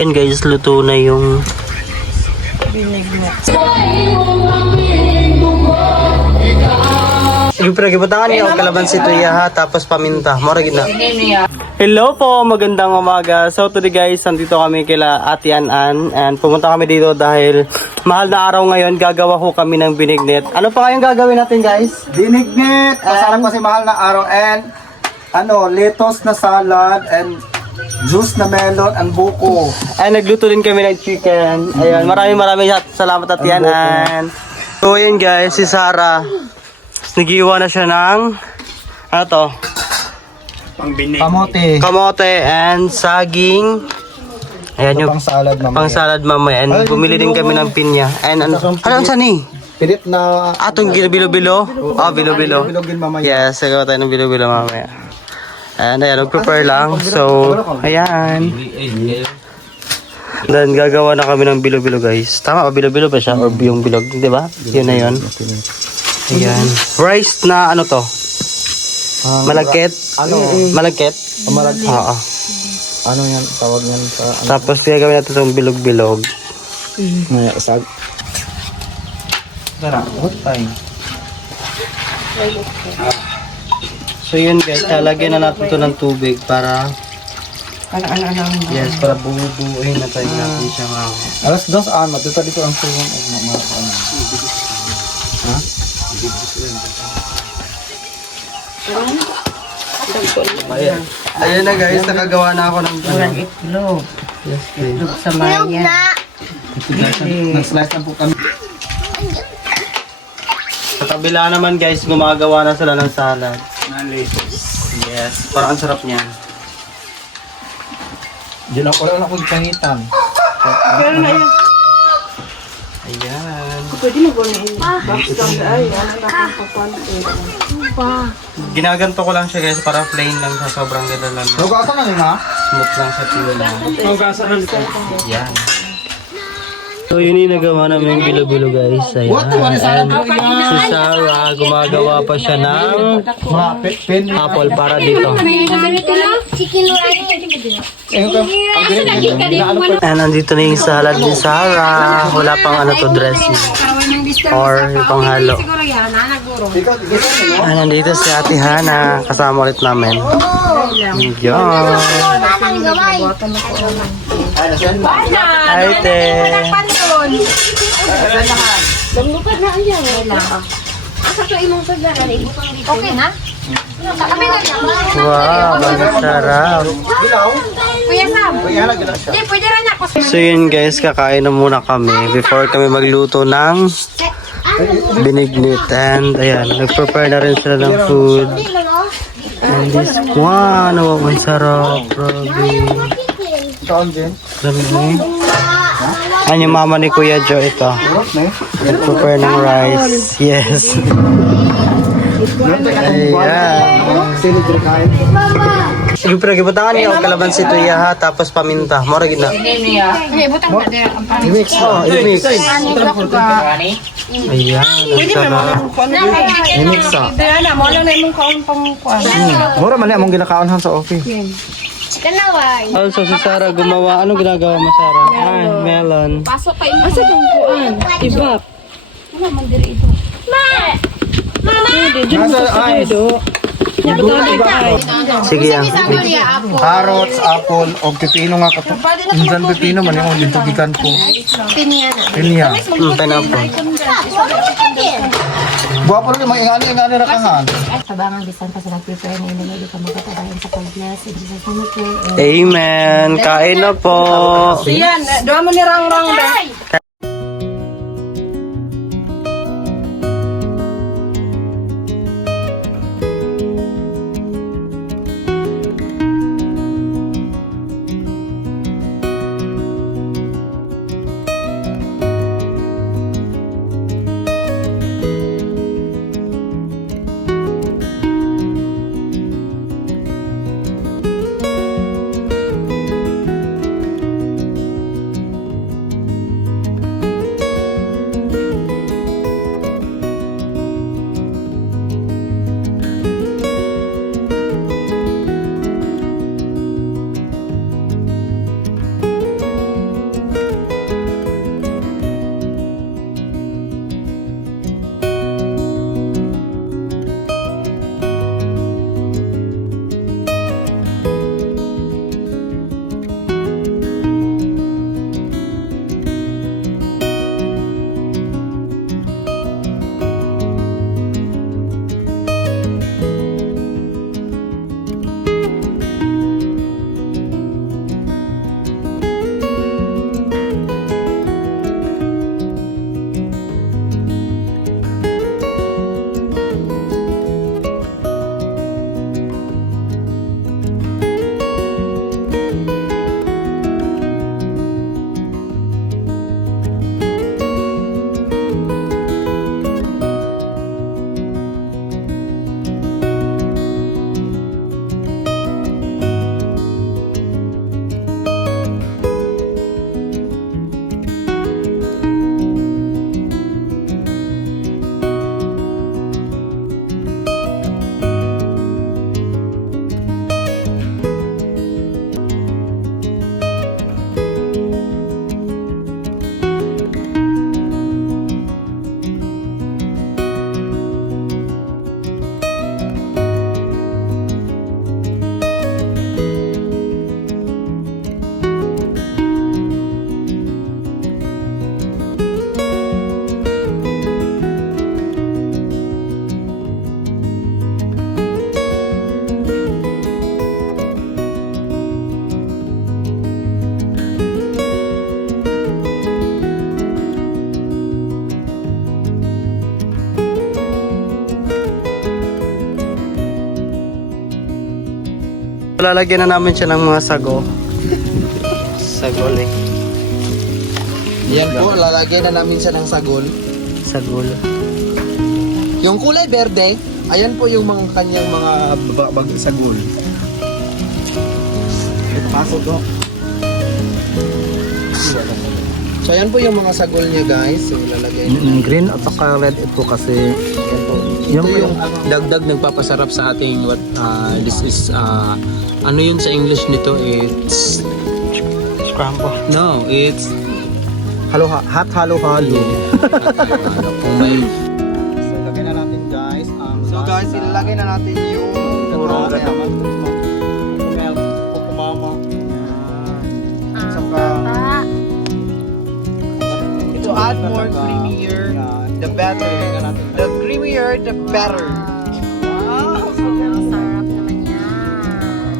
Ayan guys, luto na yung siyempre, gibutangan niya o kalabansi tuya ha, tapos paminta. Mora gina. Hello po, magandang umaga. So today guys, nandito kami kila Ate An and pumunta kami dito dahil mahal na araw ngayon, gagawa ko kami ng binignet. Ano pa ngayong gagawin natin guys? Binignet! Pasarap kasi mahal na araw and lettuce na salad and juice na melon and buko. Ay, nagluto din kami ng chicken. Ayun, maraming salamat Ate An. So yun guys, si Sarah. Nagiwa na siya ng ano to? Kamote and saging. Ayan yung Pang salad mamaya. pang salad mamaya. And bumili din kami ng pinya. And ano saan eh? Pilit na... Atong bilo-bilo? Oh, bilo-bilo. Bilogin mamaya. Yes, sagawa tayo ng bilo-bilo mamaya. And ayan, prepare lang. So, ayan. Then, gagawa na kami ng bilo-bilo guys. Tama ba, bilo-bilo ba siya? Or yung bilog, di ba? Yun na yun. Ayan. Rice na ano to? Malagkit? Malagkit? Malagkit. Oo. Ano yan? Tawag yan sa... Tapos, gagawin natin itong bilog-bilog. Isag. Tara, what time? So, yun guys. Lalagyan na natin ito ng tubig para... Yes, para bubuuin na tayo natin siya nga. Alas 2 matuta dito ang suwang. Ha? Ayun na guys, nakagawa na ako ng Itlog. Yes, please. Itlog sa maya. Nag-slice na po kami. Sa kabila naman guys, gumagawa na sila ng salad. Yes, parang ang sarap niyan. Diyan ako lang akong kahitan. Ayan. Pwede mo gawin yun. Bakit lang ay, ano na kung pagpapalito. Ginaganto ko lang siya guys para plain lang siya. Sobrang ganda lang. Hugasan na yun ha? Smooth lang sa tila. Yan. So yun yung nagawa namin yung bilo-bilo guys. Ayan. And si Sarah, gumagawa pa siya ng Pen. apple para dito. And nandito na yung salad ni Sarah. Wala pang ano to, dressing. Or yung panghalo. And nandito si Ate Hana. Kasama ulit namin. Yan. Hi, te. Okay na? Kami na. Wow, ang sarap. Kuya Sam. Hindi, pwede rin ako. So yun guys, kakain na muna kami before kami magluto ng binignet. And ayan, nag-prepare na rin sila ng food. And this one, wow, ang sarap. Grabe. Dami mo. Ayan yung mama ni Kuya Joe ito. Nag-prepare ng rice. Yes. Ayan. Siyempre, gibutangan niya o kalabansi tuya ha, tapos paminta. Mora gina. I-mix mo, i-mix. Ayan, ang sarap. I-mix ha. Mura man among ginakaonhan sa office. Kanaway. Also, si Sarah gumawa. Ano ginagawa mo, Sarah? Ay, melon. Pasok kayo. Asa kang kuan? Ibap. Ano man diri ito? Sige yan. Carrots, apple, o pipino nga kato. Minsan pipino man yung dito gikan ko. Pinya. Pineapple. Guwapo rin, ingani na kahan. Sabangan bisan pa sa nag-prepare na hindi ka magkatabayan sa pag-bless. In Jesus' name. Amen. Kain na po. Yan, doon mo ni Rang-Rang ba? Lalagyan na namin siya ng mga sago. Sagol eh. Yan po, lalagyan na namin siya ng sagol. Sagol. Yung kulay berde, ayan po yung mga kanyang mga sagol. Ito pasok ko. So ayan po yung mga sagol niya guys. So lalagay na. Green at saka red ito kasi Ito yung dagdag nagpapasarap sa ating what this is ano yun sa English nito, it's Scramble. no, it's hot halo-halo. kung may So, lagyan na natin guys ang so guys, ilalagay na natin yung Purong gata. kukumama. Saka to add more creamier, the better. The creamier, the better. Sarap naman yan.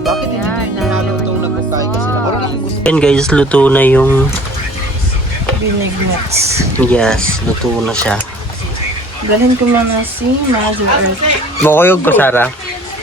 Bakit hindi hinalo itong nagkukay? Kasi wala akong gusto. And guys, luto na yung... Binignuts. Yes, luto na siya. Dalhin ko na si Mother Earth. Mukuyog ko, Sarah.